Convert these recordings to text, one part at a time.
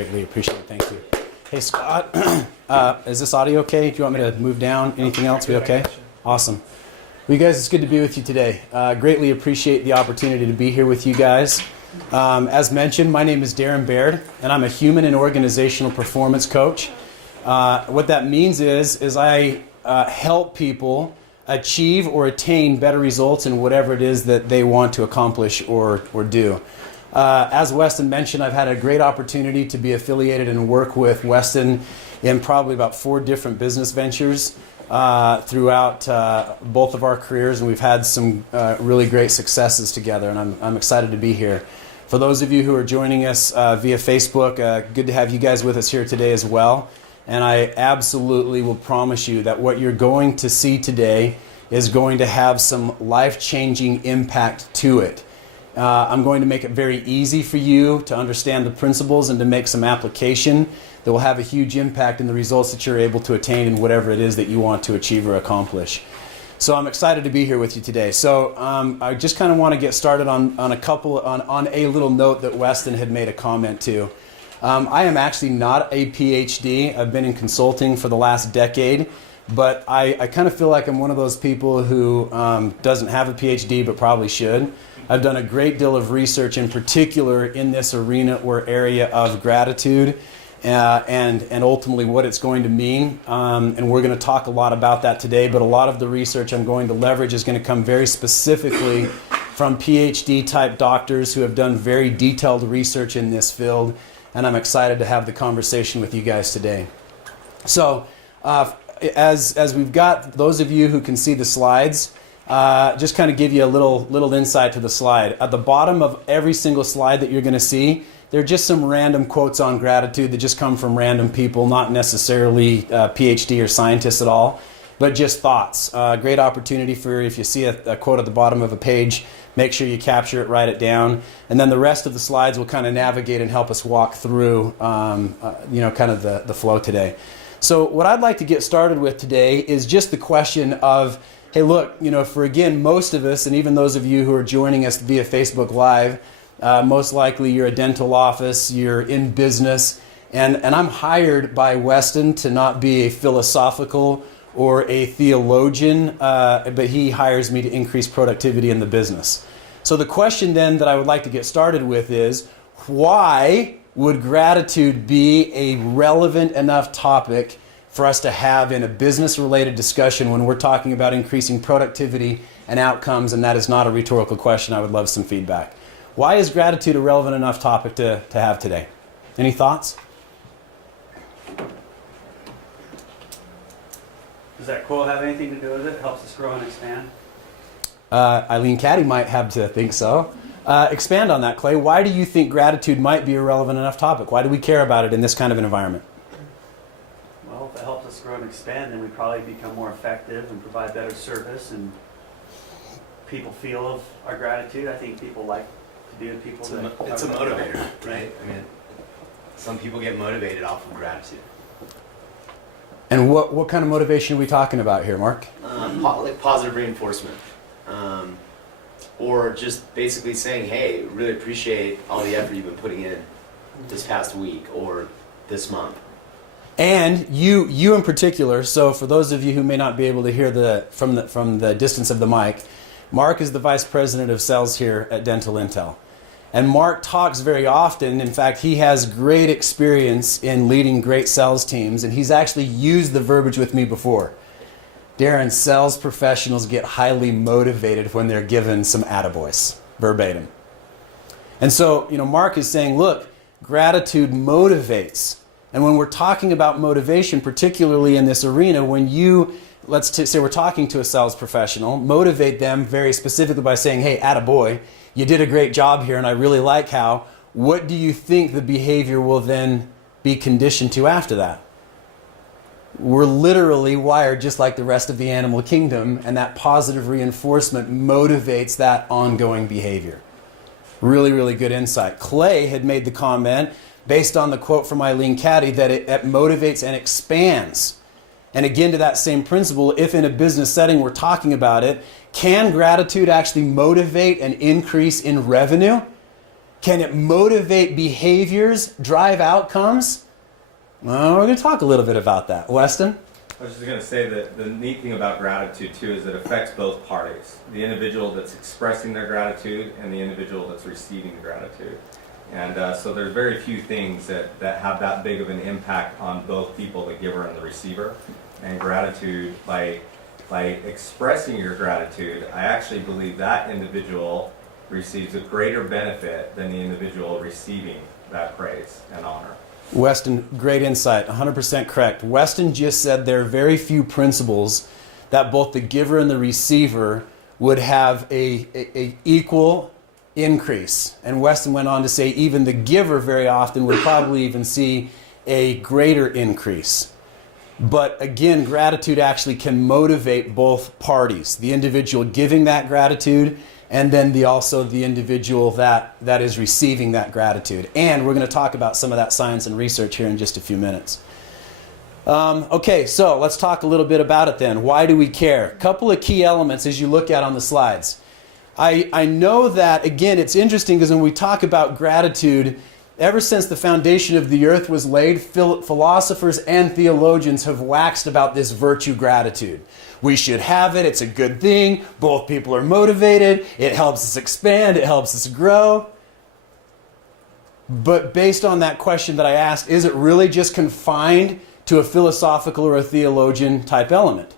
Greatly appreciate it. Thank you. Hey, Scott, is this audio okay? Do you want me to move down? Anything else? We okay? Awesome. Well, you guys, it's good to be with you today. Greatly appreciate the opportunity to be here with you guys. As mentioned, my name is Darren Baird, and I'm a human and organizational performance coach. What that means is I help people achieve or attain better results in whatever it is that they want to accomplish or do. As Weston mentioned, I've had a great opportunity to be affiliated and work with Weston in probably about 4 different business ventures throughout both of our careers, and we've had some really great successes together, and I'm excited to be here. For those of you who are joining us via Facebook, good to have you guys with us here today as well. And I absolutely will promise you that what you're going to see today is going to have some life-changing impact to it. I'm going to make it very easy for you to understand the principles and to make some application that will have a huge impact in the results that you're able to attain in whatever it is that you want to achieve or accomplish. So I'm excited to be here with you today. So I just kind of want to get started on a little note that Weston had made a comment to. I am actually not a PhD. I've been in consulting for the last decade, but I kind of feel like I'm one of those people who doesn't have a PhD but probably should. I've done a great deal of research, in particular in this arena or area of gratitude and ultimately what it's going to mean. And we're going to talk a lot about that today, but a lot of the research I'm going to leverage is going to come very specifically from PhD type doctors who have done very detailed research in this field. And I'm excited to have the conversation with you guys today. So, as we've got those of you who can see the slides, just kind of give you a little insight to the slide. At the bottom of every single slide that you're going to see, there are just some random quotes on gratitude that just come from random people, not necessarily PhD or scientists at all, but just thoughts. Great opportunity for if you see a quote at the bottom of a page, make sure you capture it, write it down, and then the rest of the slides will kind of navigate and help us walk through, kind of the flow today. So what I'd like to get started with today is just the question of, hey, look, for again, most of us, and even those of you who are joining us via Facebook Live, most likely you're a dental office, you're in business, and I'm hired by Weston to not be a philosophical or a theologian, but he hires me to increase productivity in the business. So the question then that I would like to get started with is, why would gratitude be a relevant enough topic for us to have in a business-related discussion when we're talking about increasing productivity and outcomes? And that is not a rhetorical question. I would love some feedback. Why is gratitude a relevant enough topic to have today? Any thoughts? Does that quote have anything to do with it? It helps us grow and expand? Eileen Caddy might have to think so. Expand on that, Clay. Why do you think gratitude might be a relevant enough topic? Why do we care about it in this kind of an environment? Well, if it helps us grow and expand, then we probably become more effective and provide better service, and people feel of our gratitude. I think people like to be with people it's a motivator, right? I mean, some people get motivated off of gratitude. And what kind of motivation are we talking about here, Mark? Like positive reinforcement. Or just basically saying, hey, really appreciate all the effort you've been putting in this past week or this month. And you in particular, so for those of you who may not be able to hear from the distance of the mic, Mark is the Vice President of Sales here at Dental Intel. And Mark talks very often. In fact, he has great experience in leading great sales teams, and he's actually used the verbiage with me before. Darren, sales professionals get highly motivated when they're given some attaboys, verbatim. And so, Mark is saying, look, gratitude motivates. And when we're talking about motivation, particularly in this arena, when let's say we're talking to a sales professional, motivate them very specifically by saying, hey, attaboy, you did a great job here and I really like how, what do you think the behavior will then be conditioned to after that? We're literally wired just like the rest of the animal kingdom, and that positive reinforcement motivates that ongoing behavior. Really, really good insight. Clay had made the comment, based on the quote from Eileen Caddy, that it motivates and expands. And again, to that same principle, if in a business setting we're talking about it, can gratitude actually motivate an increase in revenue? Can it motivate behaviors, drive outcomes? Well, we're going to talk a little bit about that. Weston? I was just going to say that the neat thing about gratitude, too, is it affects both parties. The individual that's expressing their gratitude and the individual that's receiving the gratitude. And so there's very few things that have that big of an impact on both people, the giver and the receiver. And gratitude, by expressing your gratitude, I actually believe that individual receives a greater benefit than the individual receiving that praise and honor. Weston, great insight, 100% correct. Weston just said there are very few principles that both the giver and the receiver would have a equal increase. And Weston went on to say even the giver very often would probably even see a greater increase. But again, gratitude actually can motivate both parties, the individual giving that gratitude and then also the individual that is receiving that gratitude. And we're going to talk about some of that science and research here in just a few minutes. Okay, so let's talk a little bit about it then. Why do we care? A couple of key elements as you look at on the slides. I know that, again, it's interesting because when we talk about gratitude, ever since the foundation of the earth was laid, philosophers and theologians have waxed about this virtue gratitude. We should have it. It's a good thing. Both people are motivated. It helps us expand. It helps us grow. But based on that question that I asked, is it really just confined to a philosophical or a theologian type element?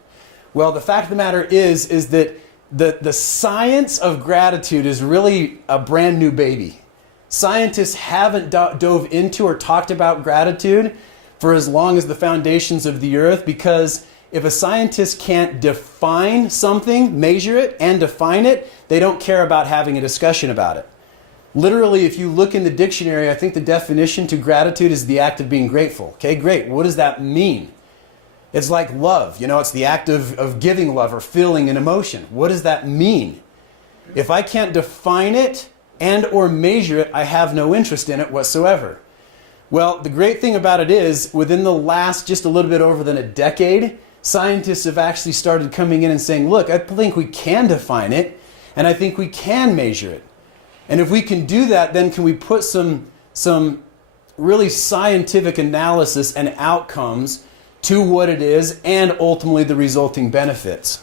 Well, the fact of the matter is that the science of gratitude is really a brand new baby. Scientists haven't dove into or talked about gratitude for as long as the foundations of the earth, because if a scientist can't define something, measure it, and define it, they don't care about having a discussion about it. Literally, if you look in the dictionary, I think the definition to gratitude is the act of being grateful. Okay, great. What does that mean? It's like love. You know, it's the act of giving love or feeling an emotion. What does that mean? If I can't define it and or measure it, I have no interest in it whatsoever. Well, the great thing about it is, within the last just a little bit over than a decade, scientists have actually started coming in and saying, look, I think we can define it, and I think we can measure it. And if we can do that, then can we put some really scientific analysis and outcomes to what it is and ultimately the resulting benefits.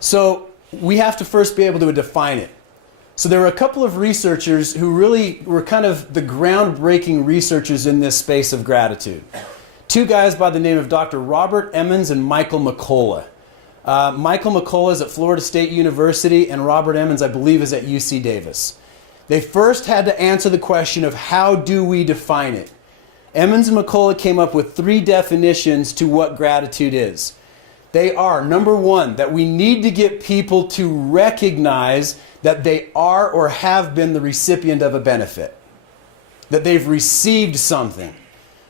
So we have to first be able to define it. So there were a couple of researchers who really were kind of the groundbreaking researchers in this space of gratitude. Two guys by the name of Dr. Robert Emmons and Michael Mccullough. Michael Mccullough is at Florida State University, and Robert Emmons, I believe, is at UC Davis. They first had to answer the question of how do we define it. Emmons and Mccullough came up with 3 definitions to what gratitude is. They are, number 1, that we need to get people to recognize that they are or have been the recipient of a benefit, that they've received something.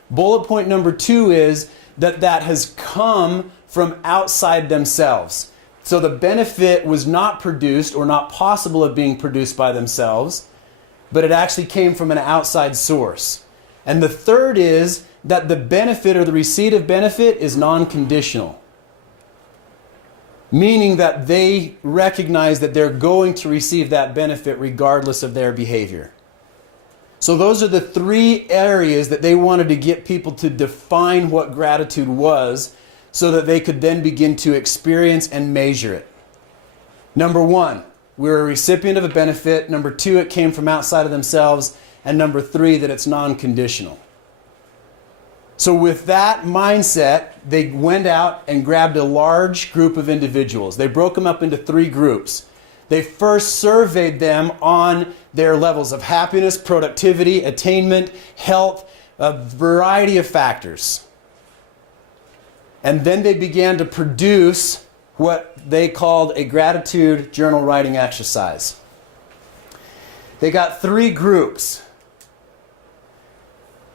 Bullet point number 2 is that has come from outside themselves. So the benefit was not produced or not possible of being produced by themselves, but it actually came from an outside source. And the third is that the benefit or the receipt of benefit is non-conditional, meaning that they recognize that they're going to receive that benefit regardless of their behavior. So those are the 3 areas that they wanted to get people to define what gratitude was so that they could then begin to experience and measure it. Number 1, we're a recipient of a benefit. Number 2, it came from outside of themselves. And number 3, that it's non-conditional. So with that mindset, they went out and grabbed a large group of individuals. They broke them up into 3 groups. They first surveyed them on their levels of happiness, productivity, attainment, health, a variety of factors. And then they began to produce what they called a gratitude journal writing exercise. They got 3 groups.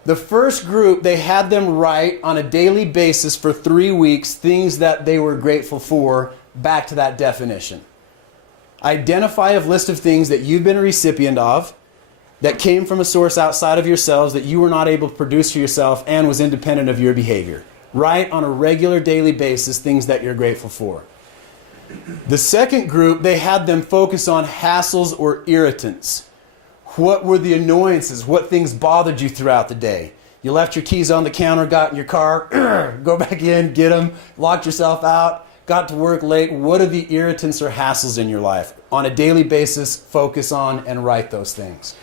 The first group, they had them write on a daily basis for 3 weeks things that they were grateful for, back to that definition. Identify a list of things that you've been a recipient of, that came from a source outside of yourselves, that you were not able to produce for yourself and was independent of your behavior. Write on a regular daily basis things that you're grateful for. The second group, they had them focus on hassles or irritants. What were the annoyances? What things bothered you throughout the day? You left your keys on the counter, got in your car, go back in, get them, locked yourself out, got to work late. What are the irritants or hassles in your life? On a daily basis, focus on and write those things.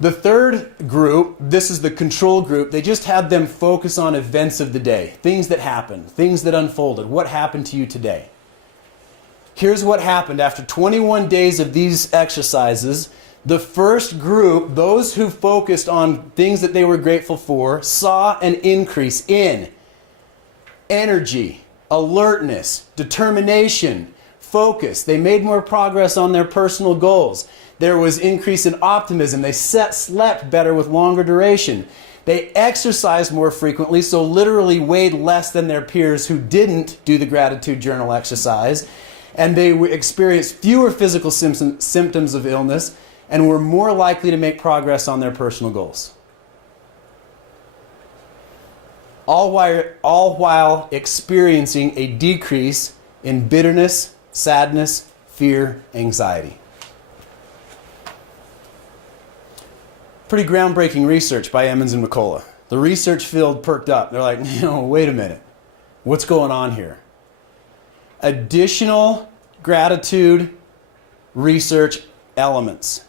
The third group, this is the control group, they just had them focus on events of the day, things that happened, things that unfolded. What happened to you today? Here's what happened after 21 days of these exercises. The first group, those who focused on things that they were grateful for, saw an increase in energy, alertness, determination, focus. They made more progress on their personal goals. There was increase in optimism. They slept better with longer duration. They exercised more frequently, so literally weighed less than their peers who didn't do the gratitude journal exercise. And they experienced fewer physical symptoms of illness and were more likely to make progress on their personal goals. All while experiencing a decrease in bitterness, sadness, fear, anxiety. Pretty groundbreaking research by Emmons and Mccullough. The research field perked up. They're like, wait a minute. What's going on here? Additional gratitude research elements.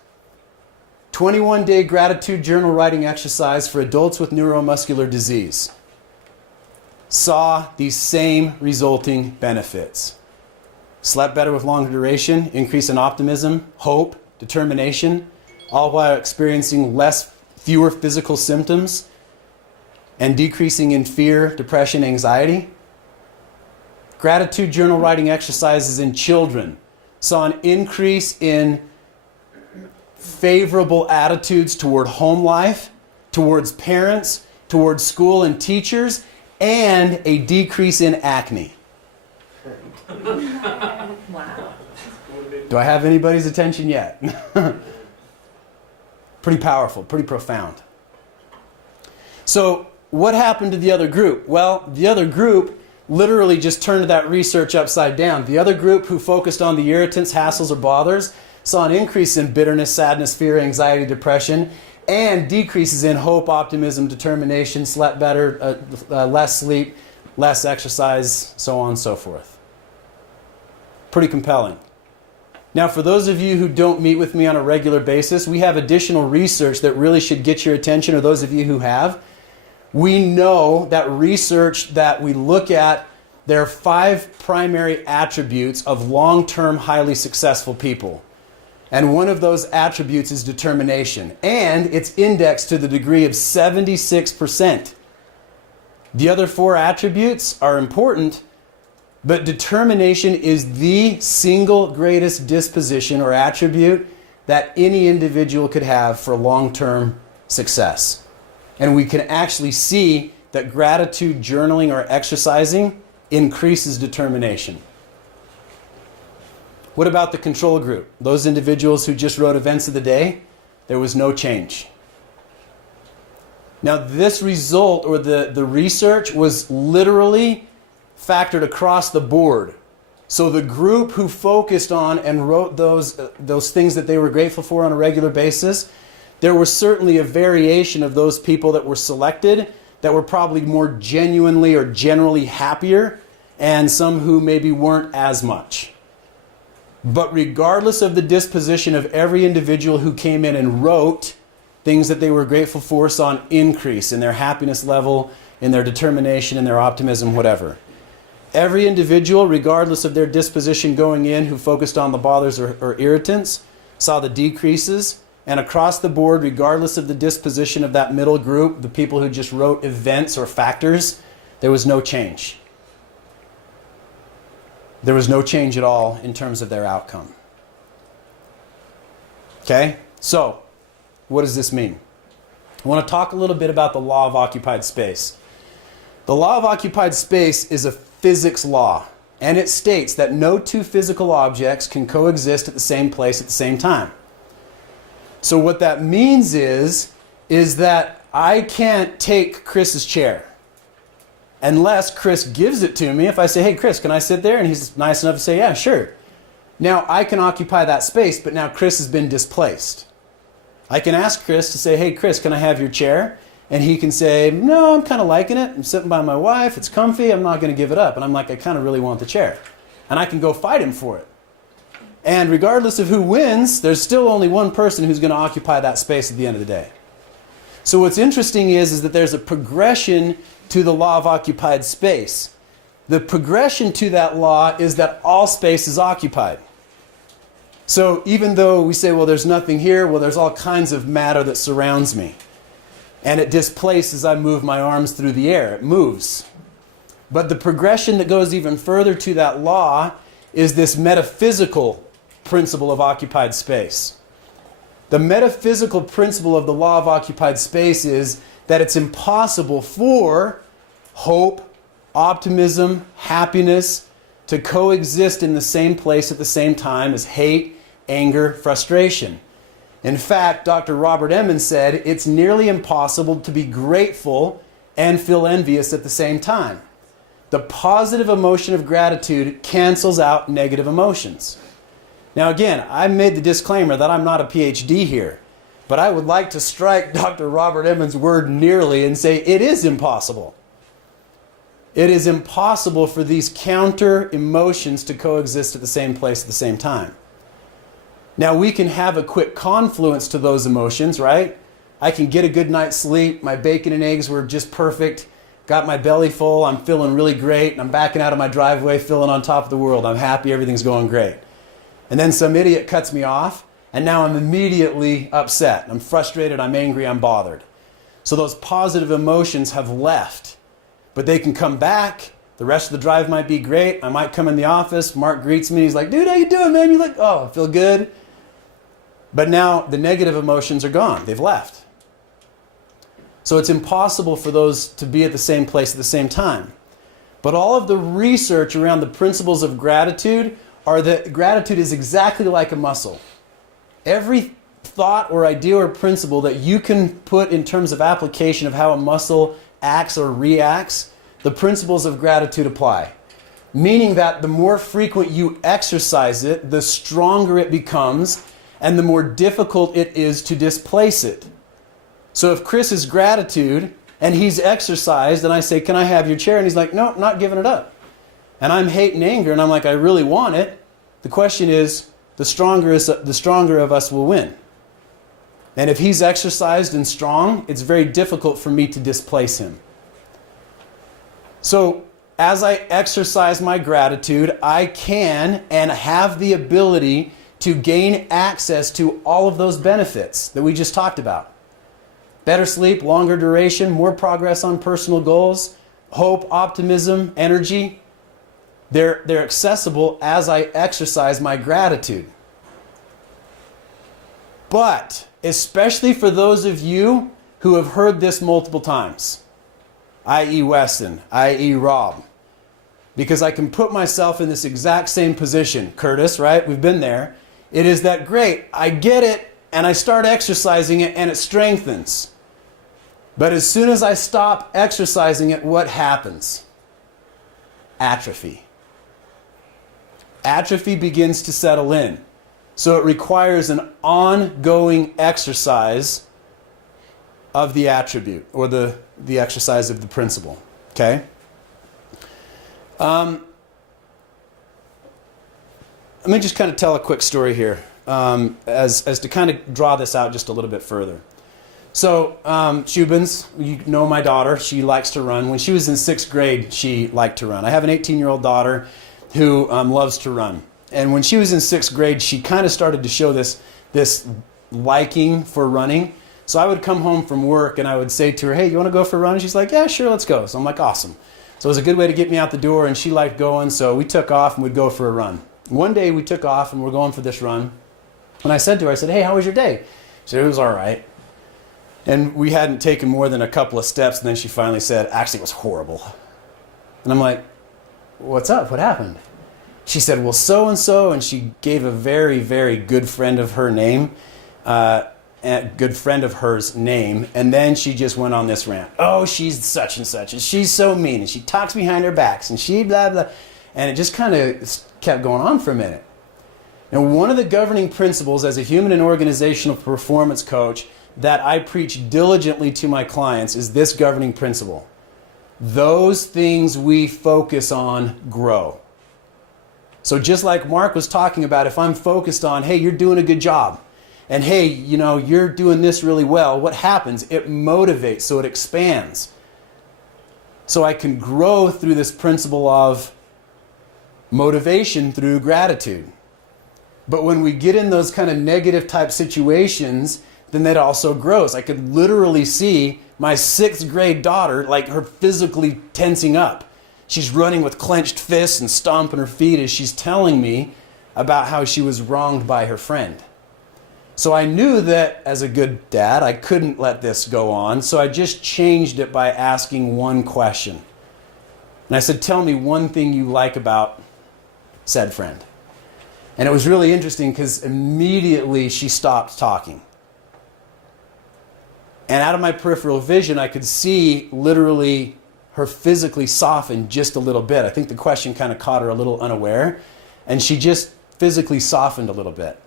21-day gratitude journal writing exercise for adults with neuromuscular disease. Saw these same resulting benefits. Slept better with longer duration, increase in optimism, hope, determination, all while experiencing fewer physical symptoms and decreasing in fear, depression, anxiety. Gratitude journal writing exercises in children saw an increase in favorable attitudes toward home life, towards parents, towards school and teachers, and a decrease in acne. Wow. Do I have anybody's attention yet? Pretty powerful, pretty profound. So what happened to the other group? Well, the other group literally just turned that research upside down. The other group who focused on the irritants, hassles, or bothers saw an increase in bitterness, sadness, fear, anxiety, depression, and decreases in hope, optimism, determination, slept better, less sleep, less exercise, so on and so forth. Pretty compelling. Now, for those of you who don't meet with me on a regular basis, we have additional research that really should get your attention, or those of you who have. We know that research that we look at, there are 5 primary attributes of long-term, highly successful people. And one of those attributes is determination. And it's indexed to the degree of 76%. The other 4 attributes are important, but determination is the single greatest disposition or attribute that any individual could have for long-term success. And we can actually see that gratitude journaling or exercising increases determination. What about the control group? Those individuals who just wrote events of the day, there was no change. Now this result, or the research, was literally factored across the board. So the group who focused on and wrote those things that they were grateful for on a regular basis, there was certainly a variation of those people that were selected that were probably more genuinely or generally happier, and some who maybe weren't as much. But regardless of the disposition of every individual who came in and wrote things that they were grateful for, saw an increase in their happiness level, in their determination, in their optimism, whatever. Every individual, regardless of their disposition going in, who focused on the bothers or irritants, saw the decreases. And across the board, regardless of the disposition of that middle group, the people who just wrote events or factors, there was no change. There was no change at all in terms of their outcome. Okay? So, what does this mean? I want to talk a little bit about the law of occupied space. The law of occupied space is a physics law, and it states that no 2 physical objects can coexist at the same place at the same time. So what that means is that I can't take Chris's chair unless Chris gives it to me. If I say, hey, Chris, can I sit there? And he's nice enough to say, yeah, sure. Now I can occupy that space, but now Chris has been displaced. I can ask Chris to say, hey, Chris, can I have your chair? And he can say, no, I'm kind of liking it. I'm sitting by my wife. It's comfy. I'm not going to give it up. And I'm like, I kind of really want the chair. And I can go fight him for it. And regardless of who wins, there's still only one person who's going to occupy that space at the end of the day. So what's interesting is that there's a progression to the law of occupied space. The progression to that law is that all space is occupied. So even though we say, well, there's nothing here, well, there's all kinds of matter that surrounds me. And it displaces as I move my arms through the air. It moves. But the progression that goes even further to that law is this metaphysical principle of occupied space. The metaphysical principle of the law of occupied space is that it's impossible for hope, optimism, happiness to coexist in the same place at the same time as hate, anger, frustration. In fact, Dr. Robert Emmons said it's nearly impossible to be grateful and feel envious at the same time. The positive emotion of gratitude cancels out negative emotions. Now again, I made the disclaimer that I'm not a PhD here, but I would like to strike Dr. Robert Emmons' word nearly and say it is impossible. It is impossible for these counter emotions to coexist at the same place at the same time. Now we can have a quick confluence to those emotions, right? I can get a good night's sleep, my bacon and eggs were just perfect, got my belly full, I'm feeling really great, and I'm backing out of my driveway feeling on top of the world. I'm happy, everything's going great. And then some idiot cuts me off, and now I'm immediately upset. I'm frustrated, I'm angry, I'm bothered. So those positive emotions have left. But they can come back. The rest of the drive might be great. I might come in the office. Mark greets me. He's like, dude, how you doing, man? You look, oh, I feel good. But now the negative emotions are gone. They've left. So it's impossible for those to be at the same place at the same time. But all of the research around the principles of gratitude are that gratitude is exactly like a muscle. Every thought or idea or principle that you can put in terms of application of how a muscle acts or reacts, the principles of gratitude apply. Meaning that the more frequent you exercise it, the stronger it becomes, and the more difficult it is to displace it. So if Chris is gratitude, and he's exercised, and I say, can I have your chair? And he's like, no, not giving it up. And I'm hate and anger, and I'm like, I really want it. The question is, the stronger of us will win. And if he's exercised and strong, it's very difficult for me to displace him. So as I exercise my gratitude, I can and have the ability to gain access to all of those benefits that we just talked about. Better sleep, longer duration, more progress on personal goals, hope, optimism, energy. They're accessible as I exercise my gratitude. But especially for those of you who have heard this multiple times, i.e. Weston, i.e. Rob, because I can put myself in this exact same position. Curtis, right? We've been there. It is that great. I get it, and I start exercising it, and it strengthens. But as soon as I stop exercising it, what happens? Atrophy. Atrophy begins to settle in. So it requires an ongoing exercise of the attribute, or the exercise of the principle. Okay? Let me just kind of tell a quick story here, as to kind of draw this out just a little bit further. So, Shubins, you know my daughter, she likes to run. When she was in 6th grade, she liked to run. I have an 18-year-old daughter who loves to run. And when she was in 6th grade, she kind of started to show this liking for running. So I would come home from work and I would say to her, hey, you want to go for a run? And she's like, yeah, sure, let's go. So I'm like, awesome. So it was a good way to get me out the door, and she liked going, so we took off and we'd go for a run. One day we took off and we're going for this run. And I said to her, I said, hey, how was your day? She said, it was all right. And we hadn't taken more than a couple of steps, and then she finally said, actually, it was horrible. And I'm like, what's up? What happened? She said, well, so-and-so, and she gave a very, very good friend of her name, a good friend of hers name, and then she just went on this rant. Oh, she's such and such, and she's so mean, and she talks behind our backs, and she blah, blah. And it just kind of kept going on for a minute. And one of the governing principles as a human and organizational performance coach that I preach diligently to my clients is this governing principle. Those things we focus on grow. So just like Mark was talking about, if I'm focused on, hey, you're doing a good job, and hey, you know, you're doing this really well, what happens? It motivates, so it expands. So I can grow through this principle of motivation through gratitude. But when we get in those kind of negative type situations, then that also grows. I could literally see my 6th grade daughter, like her physically tensing up. She's running with clenched fists and stomping her feet as she's telling me about how she was wronged by her friend. So I knew that as a good dad, I couldn't let this go on. So I just changed it by asking one question. And I said, tell me one thing you like about said friend. And it was really interesting because immediately she stopped talking. And out of my peripheral vision, I could see literally her physically soften just a little bit. I think the question kind of caught her a little unaware. And she just physically softened a little bit.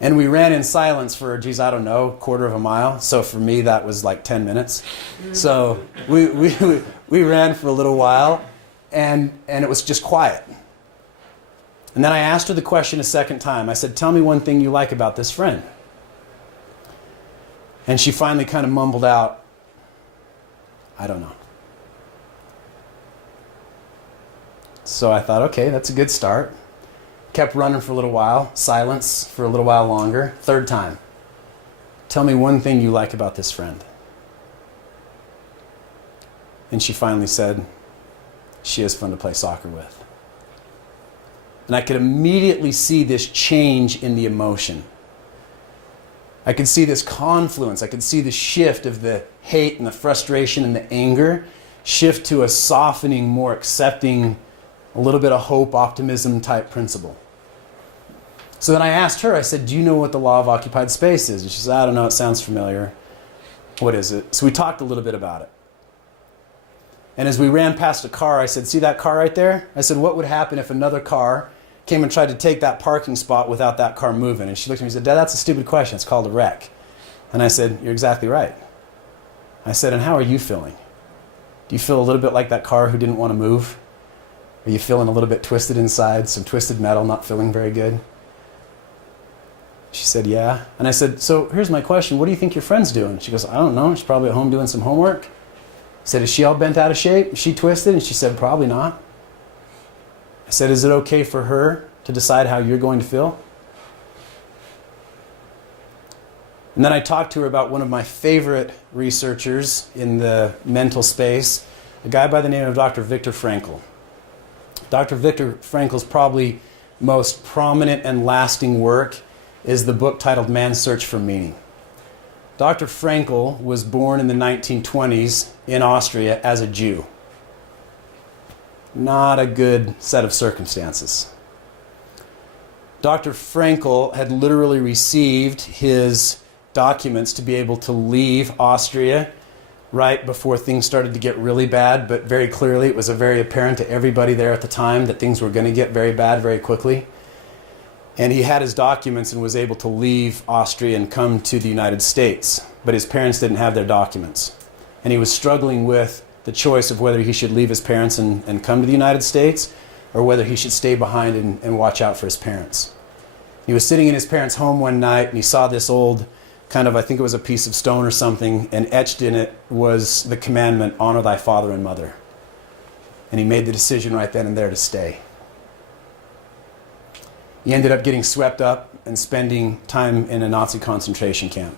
And we ran in silence for, geez, I don't know, quarter of a mile. So for me, that was like 10 minutes. So we ran for a little while, and it was just quiet. And then I asked her the question a second time. I said, tell me one thing you like about this friend. And she finally kind of mumbled out, I don't know. So I thought, okay, that's a good start. Kept running for a little while, silence for a little while longer. Third time, tell me one thing you like about this friend. And she finally said, she is fun to play soccer with. And I could immediately see this change in the emotion. I could see this confluence. I could see the shift of the hate and the frustration and the anger shift to a softening, more accepting, a little bit of hope, optimism type principle. So then I asked her, I said, do you know what the law of occupied space is? And she said, I don't know, it sounds familiar. What is it? So we talked a little bit about it. And as we ran past a car, I said, see that car right there? I said, what would happen if another car came and tried to take that parking spot without that car moving? And she looked at me and said, Dad, that's a stupid question. It's called a wreck. And I said, you're exactly right. I said, and how are you feeling? Do you feel a little bit like that car who didn't want to move? Are you feeling a little bit twisted inside, some twisted metal, not feeling very good? She said, yeah. And I said, so here's my question. What do you think your friend's doing? She goes, I don't know. She's probably at home doing some homework. I said, is she all bent out of shape? Is she twisted? And she said, probably not. I said, is it okay for her to decide how you're going to feel? And then I talked to her about one of my favorite researchers in the mental space, a guy by the name of Dr. Viktor Frankl. Dr. Viktor Frankl's probably most prominent and lasting work is the book titled Man's Search for Meaning. Dr. Frankl was born in the 1920s in Austria as a Jew. Not a good set of circumstances. Dr. Frankl had literally received his documents to be able to leave Austria right before things started to get really bad, but very clearly it was very apparent to everybody there at the time that things were going to get very bad very quickly. And he had his documents and was able to leave Austria and come to the United States, but his parents didn't have their documents. And he was struggling with the choice of whether he should leave his parents and come to the United States, or whether he should stay behind and watch out for his parents. He was sitting in his parents' home one night and he saw this old kind of, I think it was a piece of stone or something, and etched in it was the commandment, honor thy father and mother. And he made the decision right then and there to stay. He ended up getting swept up and spending time in a Nazi concentration camp.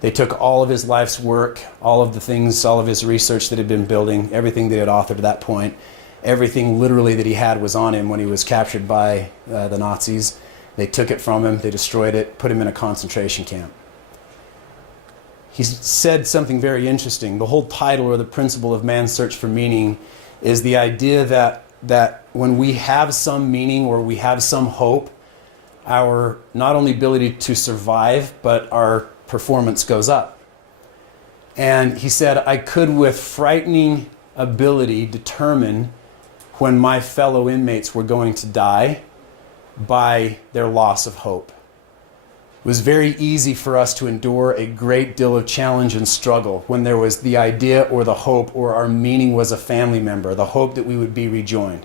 They took all of his life's work, all of the things, all of his research that had been building, everything that he had authored to that point, everything literally that he had was on him when he was captured by the Nazis. They took it from him, they destroyed it, put him in a concentration camp. He said something very interesting. The whole title or the principle of Man's Search for Meaning is the idea that when we have some meaning or we have some hope, our not only ability to survive, but our performance goes up. And he said, I could with frightening ability determine when my fellow inmates were going to die by their loss of hope. It was very easy for us to endure a great deal of challenge and struggle when there was the idea or the hope or our meaning was a family member, the hope that we would be rejoined,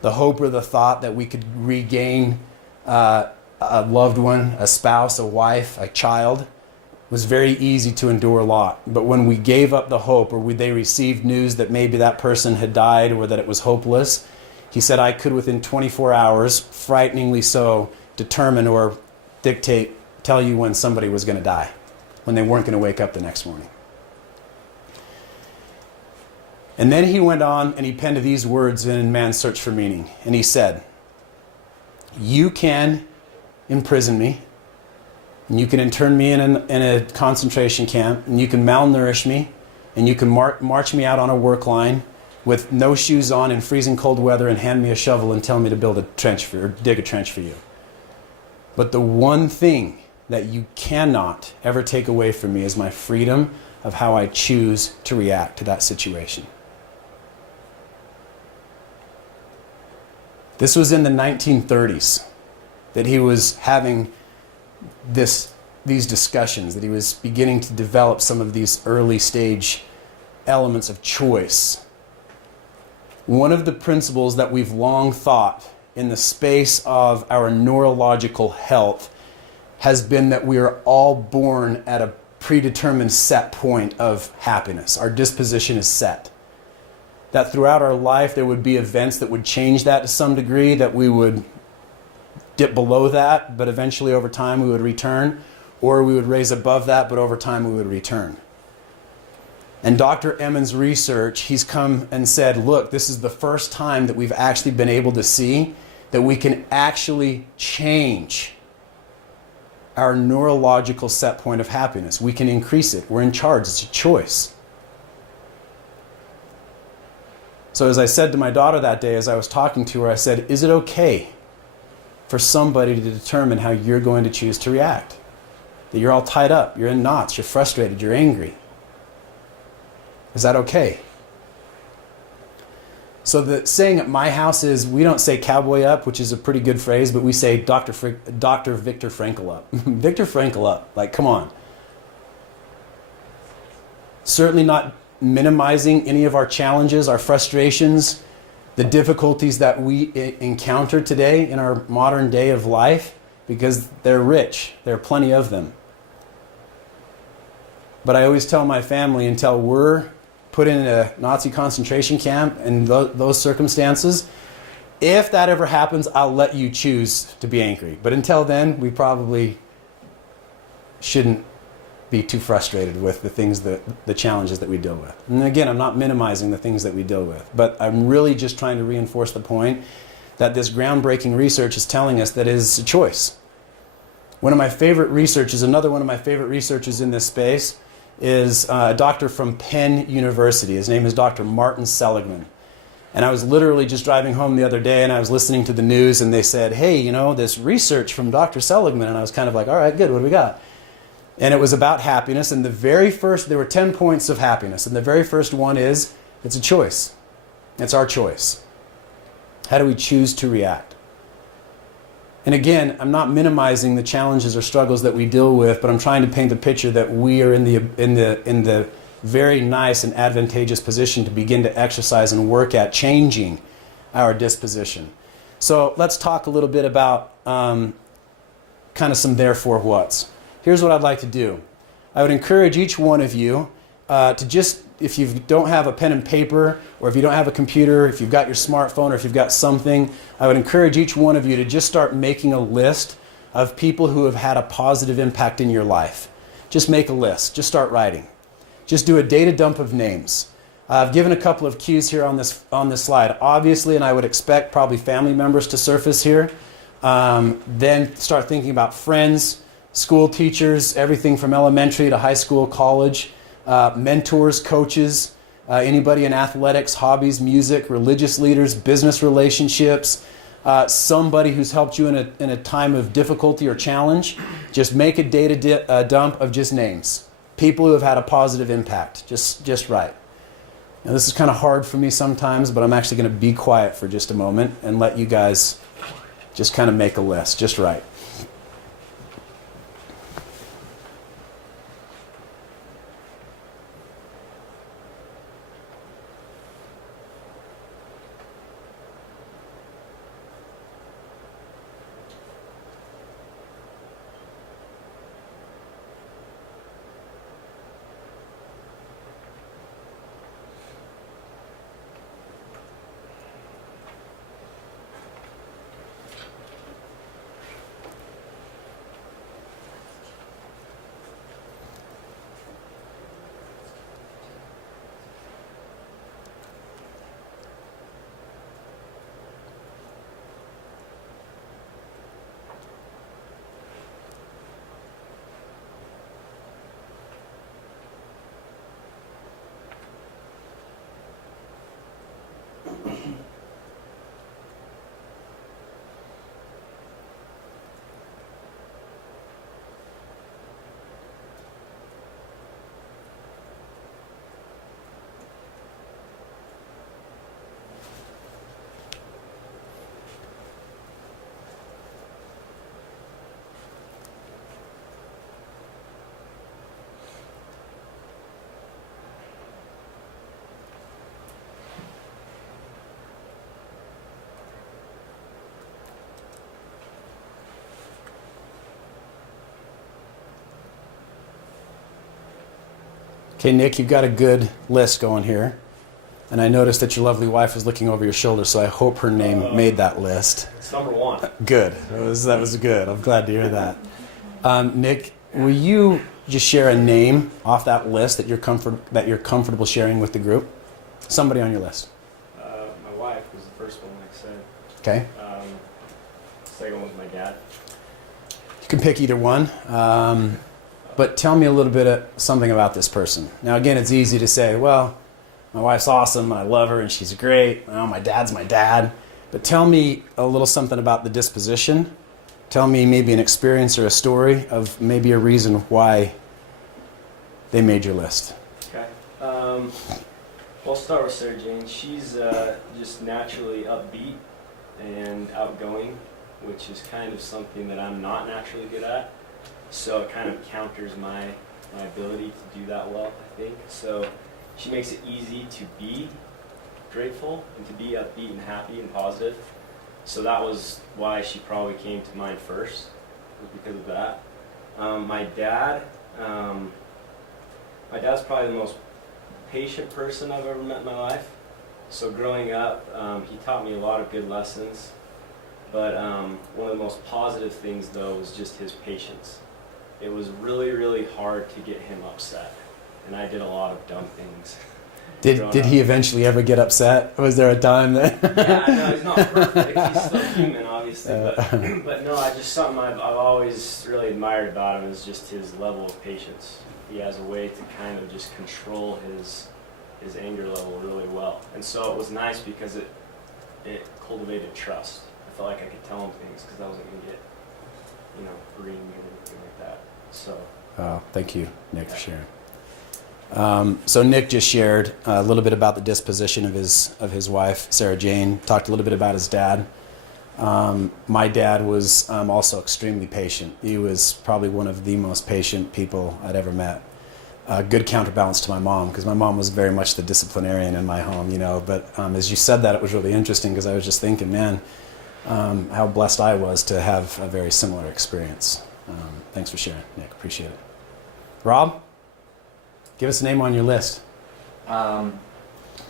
the hope or the thought that we could regain a loved one, a spouse, a wife, a child. It was very easy to endure a lot. But when we gave up the hope or they received news that maybe that person had died or that it was hopeless, he said, I could within 24 hours, frighteningly so, determine or tell you when somebody was going to die, when they weren't going to wake up the next morning. And then he went on and he penned these words in Man's Search for Meaning. And he said, you can imprison me, and you can intern me in a concentration camp, and you can malnourish me, and you can march me out on a work line with no shoes on in freezing cold weather and hand me a shovel and tell me to build a trench or dig a trench for you. But the one thing that you cannot ever take away from me is my freedom of how I choose to react to that situation. This was in the 1930s that he was having these discussions, that he was beginning to develop some of these early stage elements of choice. One of the principles that we've long thought in the space of our neurological health has been that we are all born at a predetermined set point of happiness. Our disposition is set. That throughout our life there would be events that would change that to some degree, that we would dip below that, but eventually over time we would return, or we would raise above that, but over time we would return. And Dr. Emmons' research, he's come and said, look, this is the first time that we've actually been able to see that we can actually change our neurological set point of happiness. We can increase it. We're in charge. It's a choice. So as I said to my daughter that day, as I was talking to her, I said, is it okay for somebody to determine how you're going to choose to react? That you're all tied up, you're in knots, you're frustrated, you're angry. Is that okay? So the saying at my house is, we don't say cowboy up, which is a pretty good phrase, but we say Dr. Viktor Frankl up. Viktor Frankl up. Like, come on. Certainly not minimizing any of our challenges, our frustrations, the difficulties that we encounter today in our modern day of life, because they're rich. There are plenty of them. But I always tell my family, until we're put in a Nazi concentration camp and those circumstances, if that ever happens, I'll let you choose to be angry. But until then, we probably shouldn't be too frustrated with the challenges that we deal with. And again, I'm not minimizing the things that we deal with, but I'm really just trying to reinforce the point that this groundbreaking research is telling us that it is a choice. Another one of my favorite researchers in this space is a doctor from Penn University. His name is Dr. Martin Seligman. And I was literally just driving home the other day and I was listening to the news and they said, hey, this research from Dr. Seligman. And I was kind of like, all right, good, what do we got? And it was about happiness. And there were 10 points of happiness. And the very first one is, it's a choice. It's our choice. How do we choose to react? And again, I'm not minimizing the challenges or struggles that we deal with, but I'm trying to paint the picture that we are in the very nice and advantageous position to begin to exercise and work at changing our disposition. So let's talk a little bit about kind of some therefore whats. Here's what I'd like to do. I would encourage each one of you to just, if you don't have a pen and paper, or if you don't have a computer, if you've got your smartphone, or if you've got something, I would encourage each one of you to just start making a list of people who have had a positive impact in your life. Just make a list. Just start writing. Just do a data dump of names. I've given a couple of cues here on this slide. Obviously, and I would expect probably family members to surface here. Then start thinking about friends, school teachers, everything from elementary to high school, college, mentors, coaches, anybody in athletics, hobbies, music, religious leaders, business relationships, somebody who's helped you in a time of difficulty or challenge. Just make a data dump of just names. People who have had a positive impact. Just write. Now, this is kind of hard for me sometimes, but I'm actually going to be quiet for just a moment and let you guys Just kind of make a list, just right. Okay, Nick, you've got a good list going here. And I noticed that your lovely wife was looking over your shoulder, so I hope her name made that list. It's number one. Good. That was good. I'm glad to hear that. Nick, will you just share a name off that list that you're comfortable sharing with the group? Somebody on your list. My wife was the first one, like I said. Okay. Second one was my dad. You can pick either one. But tell me a little bit of something about this person. Now, again, it's easy to say, well, my wife's awesome, and I love her, and she's great. Well, my dad's my dad. But tell me a little something about the disposition. Tell me maybe an experience or a story of maybe a reason why they made your list. Okay. Well, I'll start with Sarah Jane. She's just naturally upbeat and outgoing, which is kind of something that I'm not naturally good at. So it kind of counters my ability to do that well, I think. So she makes it easy to be grateful and to be upbeat and happy and positive. So that was why she probably came to mind first, was because of that. My dad's probably the most patient person I've ever met in my life. So growing up, he taught me a lot of good lessons. But one of the most positive things, though, was just his patience. It was really, really hard to get him upset. And I did a lot of dumb things. Did he eventually ever get upset? Was there a time that... Yeah, no, he's not perfect. He's still human, obviously. But no, something I've always really admired about him is just his level of patience. He has a way to kind of just control his anger level really well. And so it was nice because it cultivated trust. I felt like I could tell him things because I wasn't going to get, green or anything like that. So. Thank you, Nick, for sharing. So Nick just shared a little bit about the disposition of his wife, Sarah Jane. Talked a little bit about his dad. My dad was also extremely patient. He was probably one of the most patient people I'd ever met. Good counterbalance to my mom, because my mom was very much the disciplinarian in my home, But as you said that, it was really interesting because I was just thinking, man, how blessed I was to have a very similar experience. Thanks for sharing, Nick. Appreciate it. Rob, give us a name on your list. Probably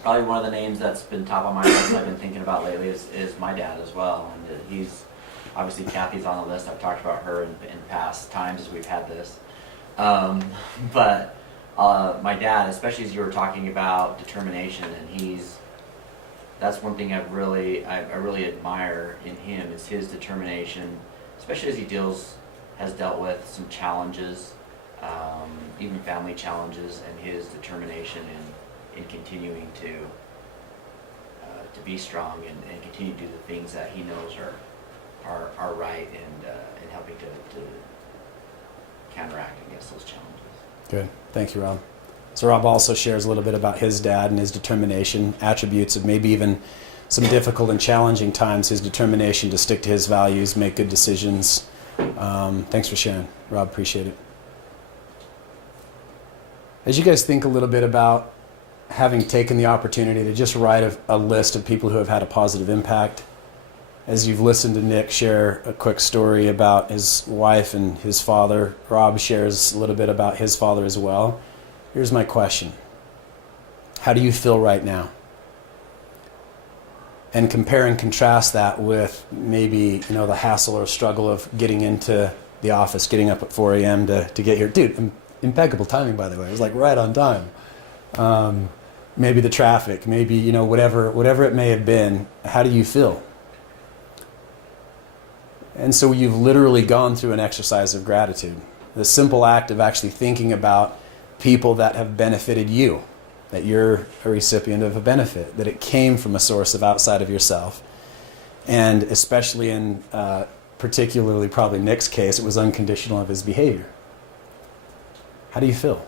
one of the names that's been top on my list I've been thinking about lately is my dad as well. And he's, obviously Kathy's on the list. I've talked about her in past times as we've had this. But my dad, especially as you were talking about determination, and that's one thing I really admire in him is his determination, especially as he has dealt with some challenges, even family challenges, and his determination in continuing to be strong and continue to do the things that he knows are right and helping to counteract, I guess, those challenges. Good. Thank you, Rob. So Rob also shares a little bit about his dad and his determination, attributes of maybe even some difficult and challenging times, his determination to stick to his values, make good decisions. Thanks for sharing, Rob. Appreciate it. As you guys think a little bit about having taken the opportunity to just write a list of people who have had a positive impact, as you've listened to Nick share a quick story about his wife and his father, Rob shares a little bit about his father as well. Here's my question. How do you feel right now? And compare and contrast that with maybe, the hassle or struggle of getting into the office, getting up at 4 a.m. to get here. Dude, impeccable timing, by the way. It was like right on time. Maybe the traffic, maybe, whatever it may have been. How do you feel? And so you've literally gone through an exercise of gratitude. The simple act of actually thinking about people that have benefited you, that you're a recipient of a benefit, that it came from a source of outside of yourself. And especially in particularly probably Nick's case, it was unconditional of his behavior. How do you feel?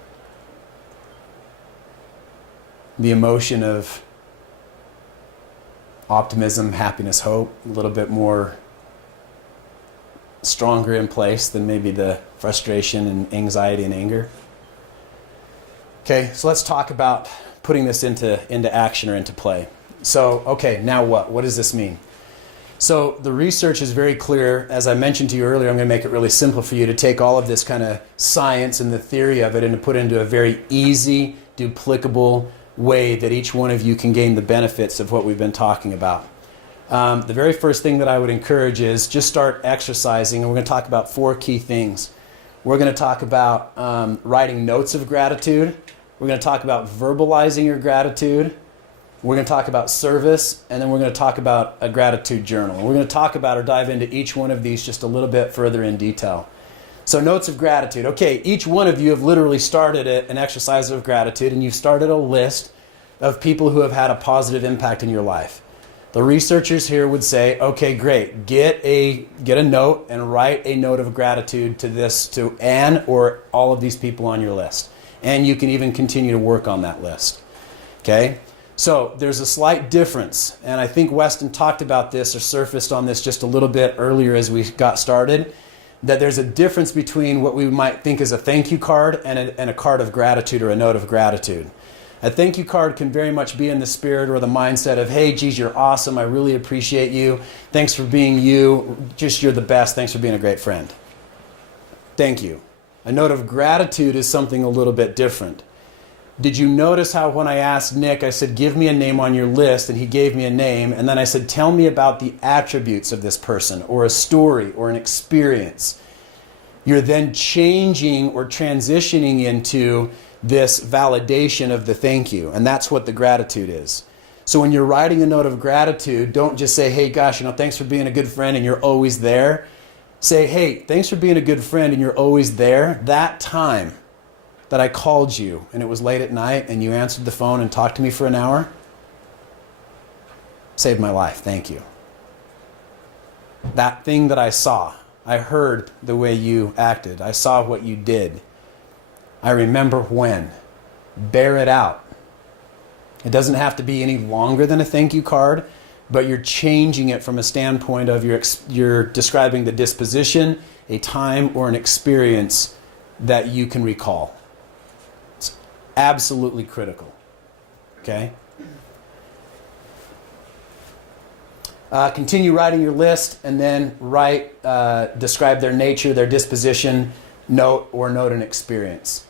The emotion of optimism, happiness, hope, a little bit more stronger in place than maybe the frustration and anxiety and anger. Okay, so let's talk about putting this into action or into play. So, okay, now what? What does this mean? So the research is very clear. As I mentioned to you earlier, I'm going to make it really simple for you to take all of this kind of science and the theory of it and to put it into a very easy, duplicable way that each one of you can gain the benefits of what we've been talking about. The very first thing that I would encourage is just start exercising, and we're going to talk about 4 key things. We're going to talk about writing notes of gratitude. We're going to talk about verbalizing your gratitude. We're going to talk about service, and then we're going to talk about a gratitude journal. We're going to talk about or dive into each one of these just a little bit further in detail. So notes of gratitude. Okay, each one of you have literally started an exercise of gratitude, and you've started a list of people who have had a positive impact in your life. The researchers here would say, okay, great, get a note and write a note of gratitude to Anne or all of these people on your list. And you can even continue to work on that list. Okay? So there's a slight difference, and I think Weston talked about this or surfaced on this just a little bit earlier as we got started, that there's a difference between what we might think is a thank you card and a card of gratitude or a note of gratitude. A thank you card can very much be in the spirit or the mindset of, hey, geez, you're awesome. I really appreciate you. Thanks for being you. Just you're the best. Thanks for being a great friend. Thank you. A note of gratitude is something a little bit different. Did you notice how when I asked Nick, I said, give me a name on your list, and he gave me a name, and then I said, tell me about the attributes of this person, or a story, or an experience. You're then changing or transitioning into this validation of the thank you, and that's what the gratitude is. So when you're writing a note of gratitude, don't just say, hey, gosh, thanks for being a good friend, and you're always there. Say, hey, thanks for being a good friend, and you're always there. That time that I called you and it was late at night and you answered the phone and talked to me for an hour, saved my life. Thank you. That thing that I saw, I heard the way you acted. I saw what you did. I remember when. Bear it out. It doesn't have to be any longer than a thank you card, but you're changing it from a standpoint of you're describing the disposition, a time, or an experience that you can recall. Absolutely critical. Okay? Continue writing your list and then describe their nature, their disposition, note an experience.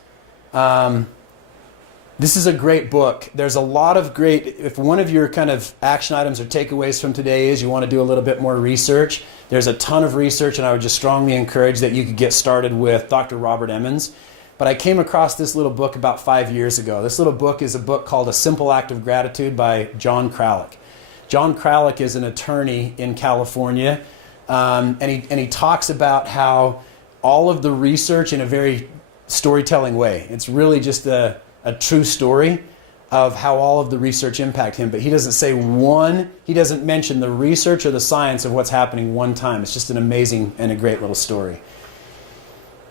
This is a great book. There's a lot of great, if one of your kind of action items or takeaways from today is you want to do a little bit more research, there's a ton of research, and I would just strongly encourage that you could get started with Dr. Robert Emmons. But I came across this little book about 5 years ago. This little book is a book called A Simple Act of Gratitude by John Kralik. John Kralik is an attorney in California, and he talks about how all of the research in a very storytelling way. It's really just a true story of how all of the research impact him, but he doesn't mention the research or the science of what's happening one time. It's just an amazing and a great little story.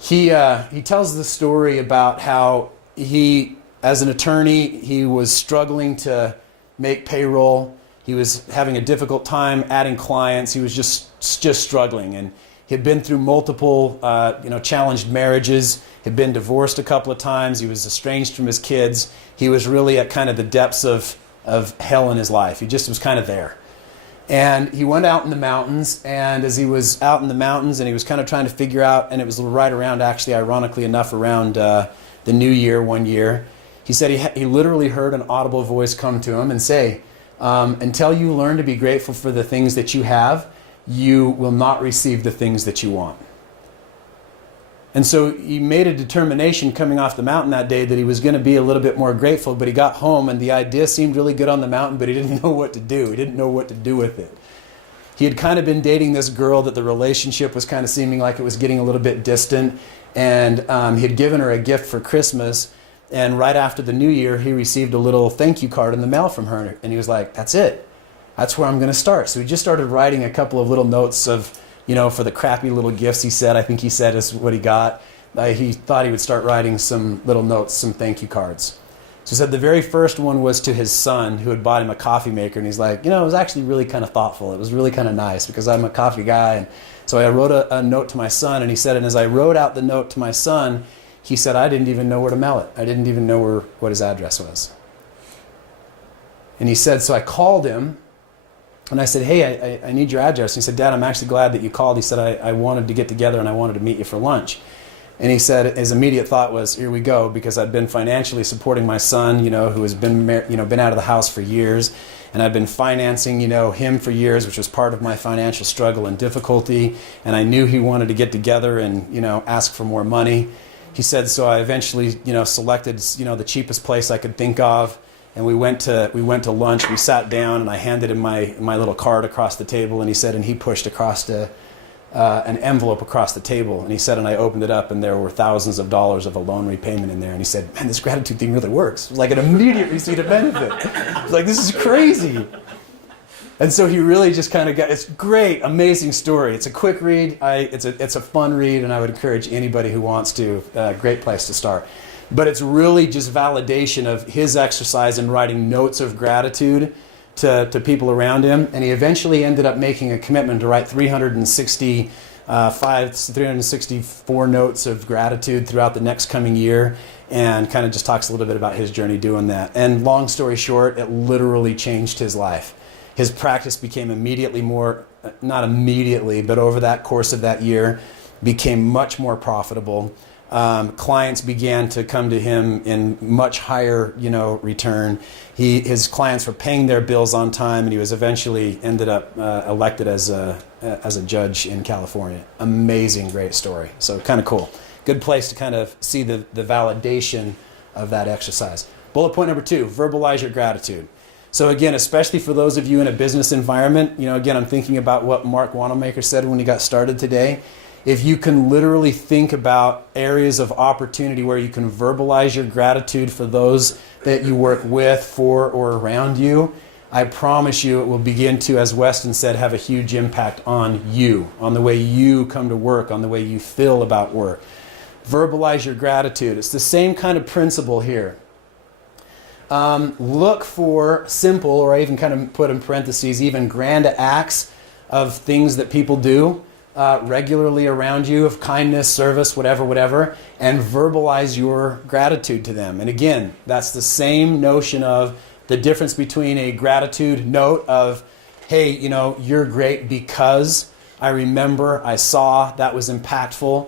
He tells the story about how he, as an attorney, he was struggling to make payroll. He was having a difficult time adding clients. He was just struggling, and he had been through multiple challenged marriages. Had been divorced a couple of times. He was estranged from his kids. He was really at kind of the depths of hell in his life. He just was kind of there. And he went out in the mountains, and as he was out in the mountains and he was kind of trying to figure out, and it was right around, actually, ironically enough, around the new year, one year, he said he literally heard an audible voice come to him and say, until you learn to be grateful for the things that you have, you will not receive the things that you want. And so he made a determination coming off the mountain that day that he was going to be a little bit more grateful, but he got home and the idea seemed really good on the mountain, but he didn't know what to do. He didn't know what to do with it. He had kind of been dating this girl that the relationship was kind of seeming like it was getting a little bit distant, and he had given her a gift for Christmas, and right after the new year, he received a little thank you card in the mail from her, and he was like, that's it. That's where I'm going to start. So he just started writing a couple of little notes of, for the crappy little gifts he said, I think he said is what he got. He thought he would start writing some little notes, some thank you cards. So he said the very first one was to his son who had bought him a coffee maker. And he's like, it was actually really kind of thoughtful. It was really kind of nice because I'm a coffee guy. And so I wrote a note to my son. And he said, and as I wrote out the note to my son, he said, I didn't even know where to mail it. I didn't even know what his address was. And he said, so I called him. And I said, hey, I need your address. And he said, Dad, I'm actually glad that you called. He said, I wanted to get together and I wanted to meet you for lunch. And he said his immediate thought was, here we go, because I'd been financially supporting my son, who has been out of the house for years. And I've been financing, him for years, which was part of my financial struggle and difficulty. And I knew he wanted to get together and, ask for more money. He said, so I eventually, selected, the cheapest place I could think of. And we went to lunch. We sat down, and I handed him my little card across the table. And he said, and he pushed across an envelope across the table. And he said, and I opened it up, and there were thousands of dollars of a loan repayment in there. And he said, man, this gratitude thing really works. It was like an immediate receipt of benefit. It was like, this is crazy. And so he really just kind of got. It's great, amazing story. It's a quick read. It's a fun read, and I would encourage anybody who wants to. Great place to start. But it's really just validation of his exercise in writing notes of gratitude to people around him. And he eventually ended up making a commitment to write 364 notes of gratitude throughout the next coming year, and kind of just talks a little bit about his journey doing that. And long story short, it literally changed his life. His practice became not immediately, but over that course of that year, became much more profitable. Clients began to come to him in much higher, return. His clients were paying their bills on time, and he was eventually ended up elected as a judge in California. Amazing, great story. So kind of cool. Good place to kind of see the validation of that exercise. Bullet point number 2, verbalize your gratitude. So again, especially for those of you in a business environment, again, I'm thinking about what Mark Wanamaker said when he got started today. If you can literally think about areas of opportunity where you can verbalize your gratitude for those that you work with, for, or around you, I promise you it will begin to, as Weston said, have a huge impact on you, on the way you come to work, on the way you feel about work. Verbalize your gratitude. It's the same kind of principle here. Look for simple, or I even kind of put in parentheses, even grand acts of things that people do regularly around you, of kindness, service, whatever, and verbalize your gratitude to them. And again, that's the same notion of the difference between a gratitude note of, hey, you're great because I remember, I saw, that was impactful,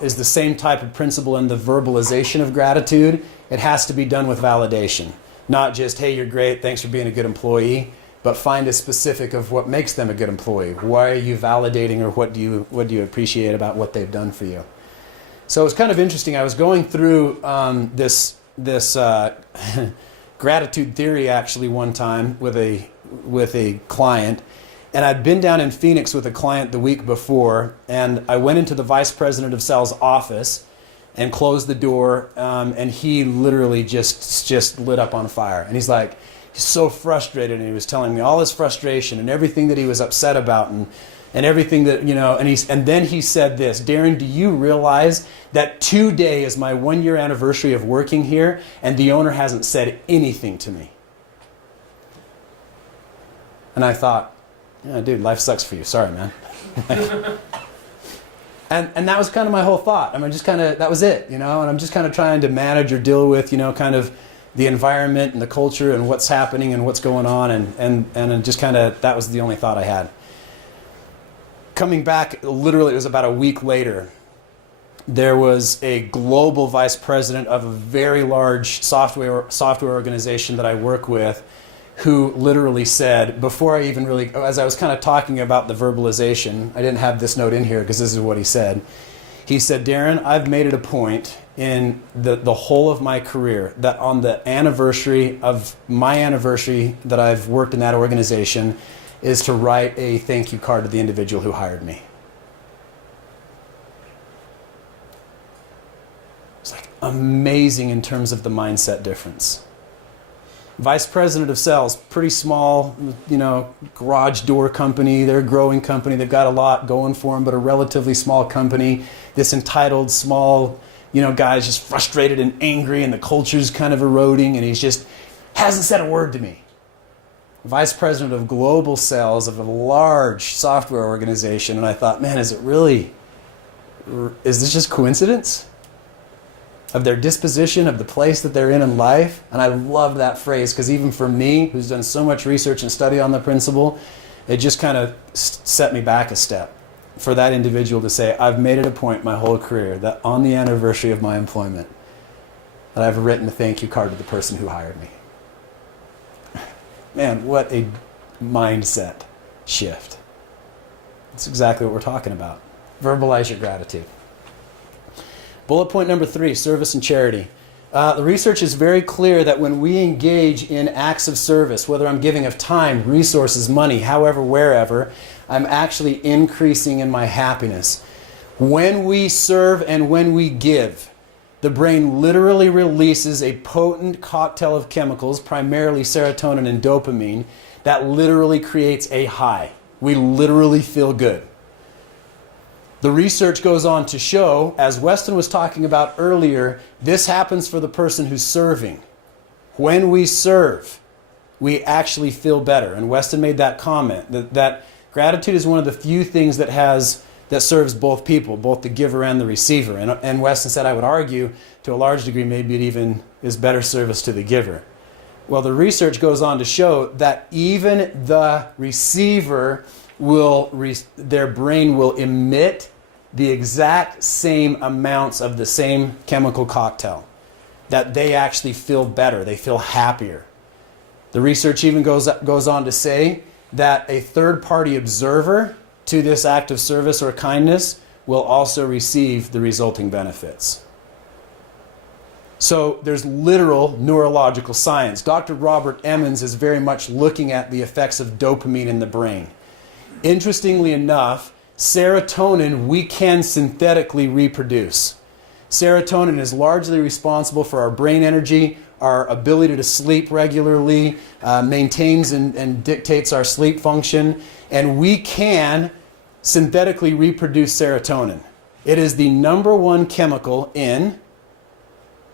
is the same type of principle in the verbalization of gratitude. It has to be done with validation. Not just, hey, you're great, thanks for being a good employee, but find a specific of what makes them a good employee. Why are you validating, or what do you appreciate about what they've done for you? So it's kind of interesting. I was going through this gratitude theory actually one time with a client, and I'd been down in Phoenix with a client the week before, and I went into the vice president of sales office and closed the door, and he literally just lit up on fire. And he's so frustrated, and he was telling me all his frustration and everything that he was upset about, and everything that, and then he said this, Darren, do you realize that today is my 1-year anniversary of working here, and the owner hasn't said anything to me? And I thought, yeah, dude, life sucks for you. Sorry, man. And that was kind of my whole thought. I mean, just kind of, that was it, and I'm just kind of trying to manage or deal with, kind of the environment and the culture and what's happening and what's going on. And just kind of, that was the only thought I had. Coming back, literally, it was about a week later, there was a global vice president of a very large software organization that I work with, who literally said, before I even really, as I was kind of talking about the verbalization, I didn't have this note in here because this is what he said. He said, Darren, I've made it a point in the whole of my career that on the anniversary of my anniversary that I've worked in that organization is to write a thank you card to the individual who hired me. It's like amazing in terms of the mindset difference. Vice president of sales, pretty small, garage door company. They're a growing company. They've got a lot going for them, but a relatively small company. This entitled, small, guy's just frustrated and angry, and the culture's kind of eroding, and he's just hasn't said a word to me. Vice president of global sales of a large software organization, and I thought, man, is this just coincidence? Of their disposition, of the place that they're in life. And I love that phrase because even for me, who's done so much research and study on the principle, it just kind of set me back a step for that individual to say, I've made it a point my whole career that on the anniversary of my employment, that I've written a thank you card to the person who hired me. Man, what a mindset shift. That's exactly what we're talking about. Verbalize your gratitude. Bullet point number 3, service and charity. The research is very clear that when we engage in acts of service, whether I'm giving of time, resources, money, however, wherever, I'm actually increasing in my happiness. When we serve and when we give, the brain literally releases a potent cocktail of chemicals, primarily serotonin and dopamine, that literally creates a high. We literally feel good. The research goes on to show, as Weston was talking about earlier, this happens for the person who's serving. When we serve, we actually feel better. And Weston made that comment, that gratitude is one of the few things that serves both people, both the giver and the receiver. And Weston said, I would argue, to a large degree, maybe it even is better service to the giver. Well, the research goes on to show that even the receiver their brain will emit the exact same amounts of the same chemical cocktail, that they actually feel better, they feel happier. The research even goes on to say that a third-party observer to this act of service or kindness will also receive the resulting benefits. So there's literal neurological science. Dr. Robert Emmons is very much looking at the effects of dopamine in the brain. Interestingly enough, serotonin we can synthetically reproduce. Serotonin is largely responsible for our brain energy, our ability to sleep regularly, maintains and dictates our sleep function, and we can synthetically reproduce serotonin. It is the number one chemical in,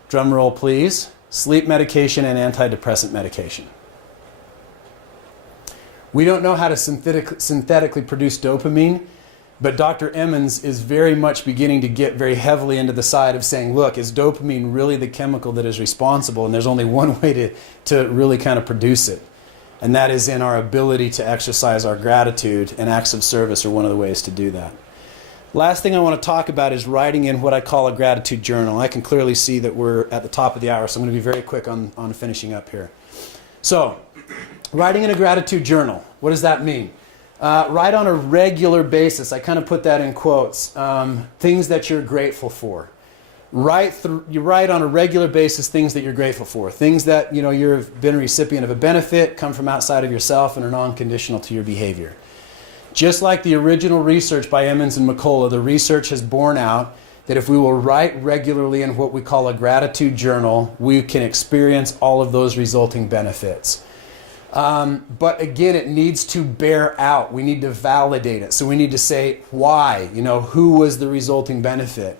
drum roll please, sleep medication and antidepressant medication. We don't know how to synthetically produce dopamine, but Dr. Emmons is very much beginning to get very heavily into the side of saying, look, is dopamine really the chemical that is responsible? And there's only one way to really kind of produce it. And that is in our ability to exercise our gratitude, and acts of service are one of the ways to do that. Last thing I want to talk about is writing in what I call a gratitude journal. I can clearly see that we're at the top of the hour, so I'm going to be very quick on finishing up here. So, writing in a gratitude journal, what does that mean? Write on a regular basis, I kind of put that in quotes, things that you're grateful for. You write on a regular basis things that you're grateful for, things that you've been a recipient of a benefit, come from outside of yourself, and are non-conditional to your behavior. Just like the original research by Emmons and Mccullough, the research has borne out that if we will write regularly in what we call a gratitude journal, we can experience all of those resulting benefits. But again, it needs to bear out. We need to validate it. So we need to say why, who was the resulting benefit.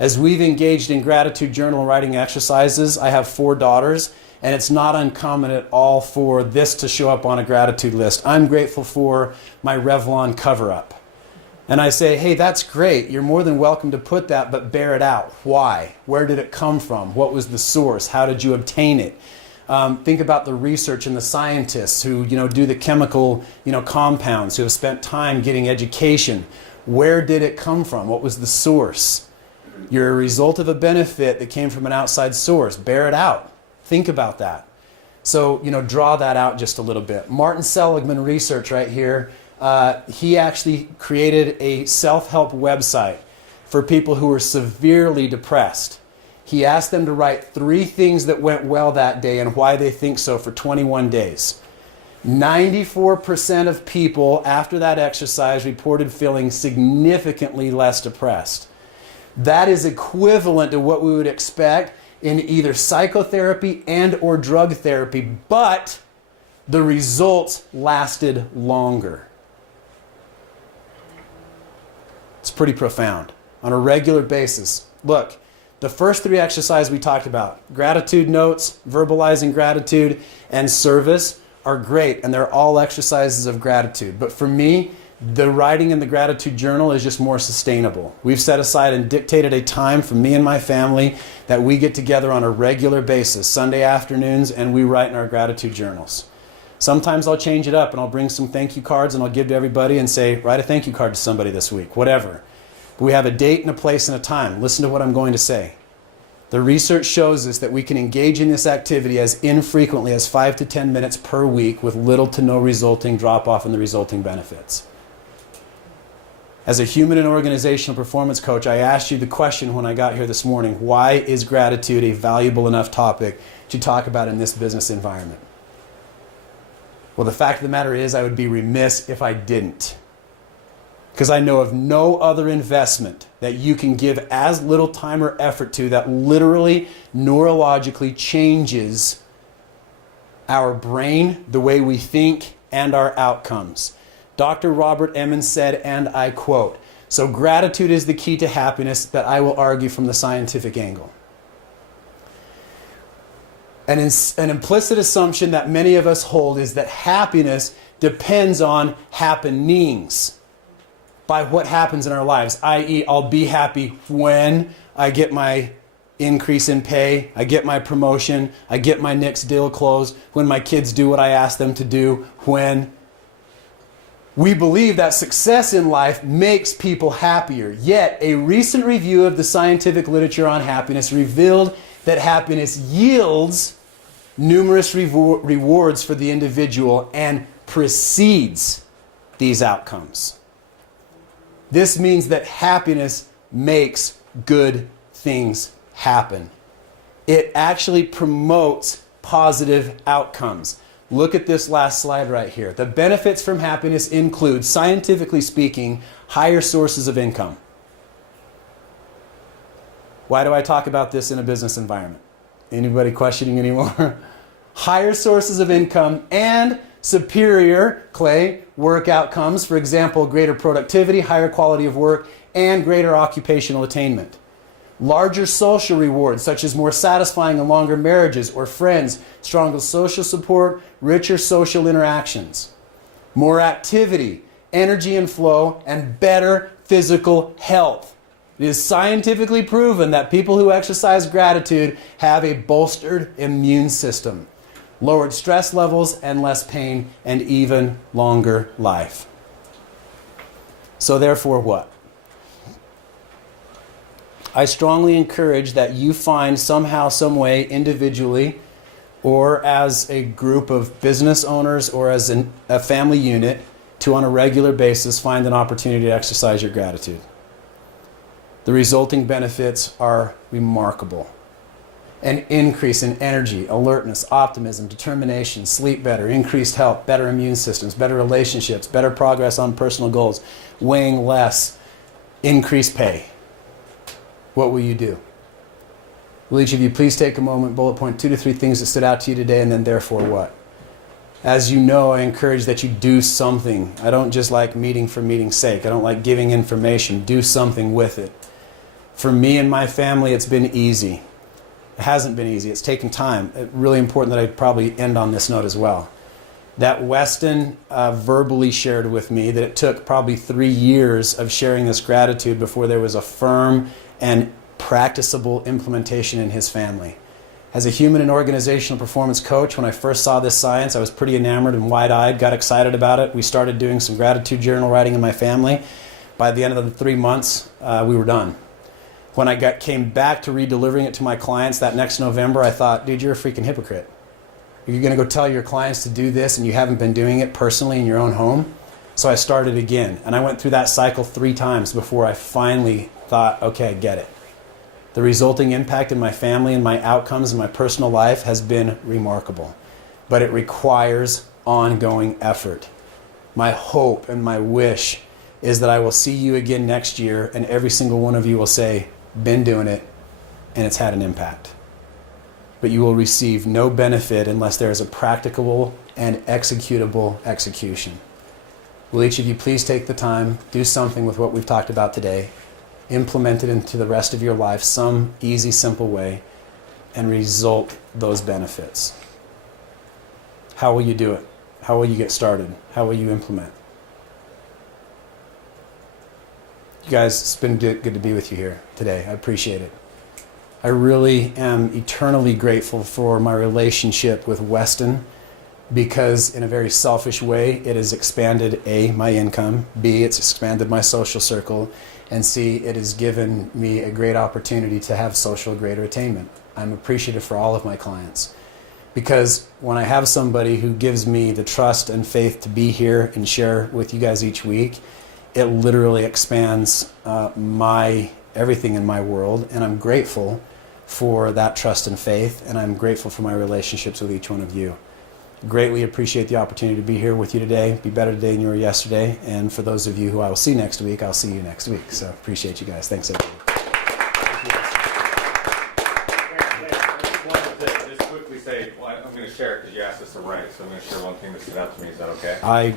As we've engaged in gratitude journal writing exercises, I have 4 daughters, And it's not uncommon at all for this to show up on a gratitude list. I'm grateful for my Revlon cover-up. And I say, hey, that's great. You're more than welcome to put that, but bear it out. Why? Where did it come from? What was the source? How did you obtain it? Think about the research and the scientists who, do the chemical, compounds, who have spent time getting education. Where did it come from? What was the source? You're a result of a benefit that came from an outside source. Bear it out. Think about that. So, draw that out just a little bit. Martin Seligman research right here. He actually created a self-help website for people who were severely depressed. He asked them to write 3 things that went well that day and why they think so for 21 days. 94% of people after that exercise reported feeling significantly less depressed. That is equivalent to what we would expect in either psychotherapy and or drug therapy, but the results lasted longer. It's pretty profound. On a regular basis. Look, the first 3 exercises we talked about, gratitude notes, verbalizing gratitude, and service, are great, and they're all exercises of gratitude. But for me, the writing in the gratitude journal is just more sustainable. We've set aside and dictated a time for me and my family that we get together on a regular basis, Sunday afternoons, and we write in our gratitude journals. Sometimes I'll change it up and I'll bring some thank you cards and I'll give to everybody and say, write a thank you card to somebody this week, whatever. But we have a date and a place and a time. Listen to what I'm going to say. The research shows us that we can engage in this activity as infrequently as 5 to 10 minutes per week with little to no resulting drop-off in the resulting benefits. As a human and organizational performance coach, I asked you the question when I got here this morning, why is gratitude a valuable enough topic to talk about in this business environment? Well, the fact of the matter is I would be remiss if I didn't. Because I know of no other investment that you can give as little time or effort to that literally, neurologically changes our brain, the way we think, and our outcomes. Dr. Robert Emmons said, and I quote, "So gratitude is the key to happiness that I will argue from the scientific angle." An implicit assumption that many of us hold is that happiness depends on happenings. By what happens in our lives, i.e. I'll be happy when I get my increase in pay, I get my promotion, I get my next deal closed, when my kids do what I ask them to do, when we believe that success in life makes people happier. Yet, a recent review of the scientific literature on happiness revealed that happiness yields numerous rewards for the individual and precedes these outcomes. This means that happiness makes good things happen. It actually promotes positive outcomes. Look at this last slide right here. The benefits from happiness include, scientifically speaking, higher sources of income. Why do I talk about this in a business environment? Anybody questioning anymore? Higher sources of income and superior, Clay, work outcomes. For example, greater productivity, higher quality of work, and greater occupational attainment. Larger social rewards, such as more satisfying and longer marriages or friends, stronger social support, richer social interactions. More activity, energy and flow, and better physical health. It is scientifically proven that people who exercise gratitude have a bolstered immune system, lowered stress levels and less pain, and even longer life. So therefore what? I strongly encourage that you find somehow, some way, individually, or as a group of business owners or as a family unit, to on a regular basis find an opportunity to exercise your gratitude. The resulting benefits are remarkable. An increase in energy, alertness, optimism, determination, sleep better, increased health, better immune systems, better relationships, better progress on personal goals, weighing less, increased pay. What will you do? Will each of you please take a moment, bullet point 2 to 3 things that stood out to you today, and then therefore what? As you know, I encourage that you do something. I don't just like meeting for meeting's sake. I don't like giving information. Do something with it. For me and my family, it's been easy. It hasn't been easy. It's taken time. Really important that I probably end on this note as well. That Weston verbally shared with me that it took probably 3 years of sharing this gratitude before there was a firm and practicable implementation in his family. As a human and organizational performance coach, when I first saw this science, I was pretty enamored and wide-eyed, got excited about it. We started doing some gratitude journal writing in my family. By the end of the 3 months, we were done. When I came back to re-delivering it to my clients that next November, I thought, dude, you're a freaking hypocrite. You're going to go tell your clients to do this and you haven't been doing it personally in your own home? So I started again. And I went through that cycle 3 times before I finally thought, okay, I get it. The resulting impact in my family and my outcomes in my personal life has been remarkable. But it requires ongoing effort. My hope and my wish is that I will see you again next year and every single one of you will say, been doing it, and it's had an impact. But you will receive no benefit unless there is a practicable and executable execution. Will each of you please take the time, do something with what we've talked about today, implement it into the rest of your life, some easy, simple way, and result those benefits. How will you do it? How will you get started? How will you implement? You guys, it's been good to be with you here today. I appreciate it. I really am eternally grateful for my relationship with Weston because in a very selfish way, it has expanded A, my income, B, it's expanded my social circle, and C, it has given me a great opportunity to have social greater attainment. I'm appreciative for all of my clients because when I have somebody who gives me the trust and faith to be here and share with you guys each week, it literally expands everything in my world, and I'm grateful for that trust and faith, and I'm grateful for my relationships with each one of you. Greatly appreciate the opportunity to be here with you today. Be better today than you were yesterday, and for those of you who I will see next week, I'll see you next week. So appreciate you guys. Thanks, everybody. Just quickly say, well, I'm going to share because you asked us to write, so I'm going to share one thing that stood out to me. Is that okay?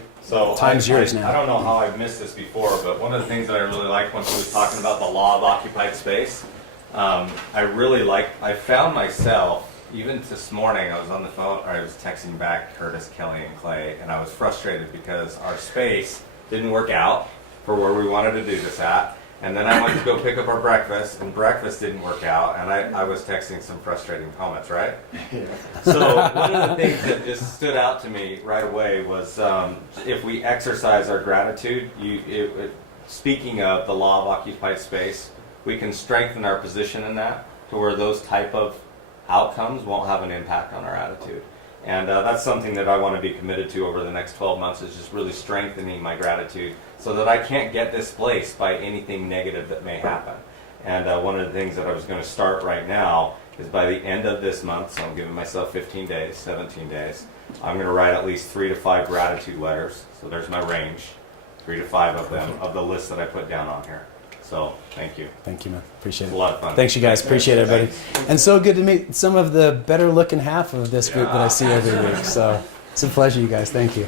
Time's yours now. I don't know how I've missed this before, but one of the things that I really liked when he was talking about the law of occupied space, I found myself, even this morning, I was on the phone, or I was texting back Curtis, Kelly, and Clay, and I was frustrated because our space didn't work out for where we wanted to do this at. And then I went to go pick up our breakfast, and breakfast didn't work out, and I was texting some frustrating comments, right? Yeah. So one of the things that just stood out to me right away was if we exercise our gratitude, speaking of the law of occupied space, we can strengthen our position in that to where those type of outcomes won't have an impact on our attitude. And that's something that I want to be committed to over the next 12 months is just really strengthening my gratitude so that I can't get displaced by anything negative that may happen. And one of the things that I was going to start right now is by the end of this month, so I'm giving myself 15 days, 17 days, I'm going to write at least 3 to 5 gratitude letters. So there's my range, 3 to 5 of them, of the list that I put down on here. So, thank you. Thank you, man. Appreciate it. It's a lot of fun. Thanks, you guys. Appreciate it, everybody. And so good to meet some of the better looking half of this group that I see every week. So, it's a pleasure, you guys. Thank you.